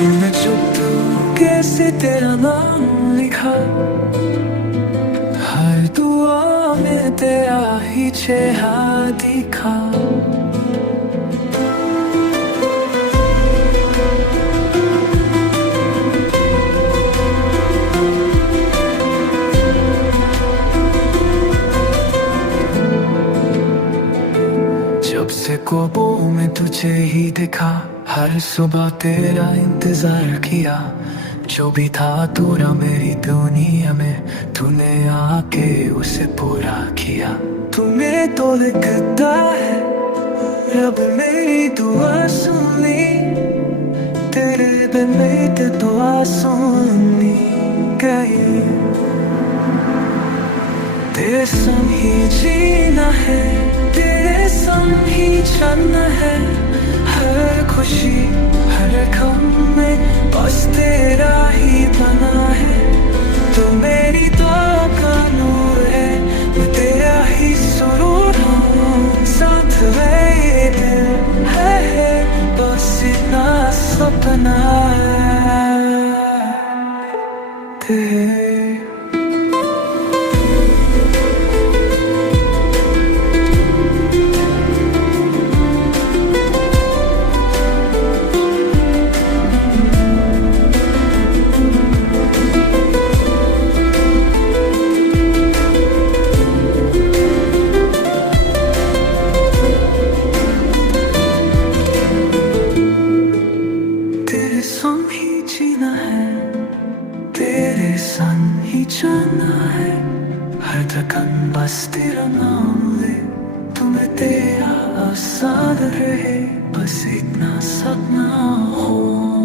तूने चुप कैसे तेरा नाम लिखा, हर दुआ में तेरा ही चेहरा दिखा। जब से ख्वाबों में तुझे ही देखा, हर सुबह तेरा इंतजार किया। जो भी था अधूरा मेरी दुनिया में, तूने आके उसे पूरा किया। तुम्हें तो लिखता है रब मेरी दुआ सुन ली, तेरे बिन मेरी दुआ सुननी गई। तेरे संग ही जीना है, तेरे संग ही चलना है। हर खुशी हर गम में बस तेरा ही बना है। तो मेरी दुआ का नूर है, मैं तेरा ही सुरूर हूँ। साथ में ये दिल है, बस इतना सपना है। तेरे संग ही जीना है, तेरे संग ही जाना है। हर धड़कन बस तेरा नाम ले, तुम्हें तेरा आसाद रहे। बस इतना सपना हो।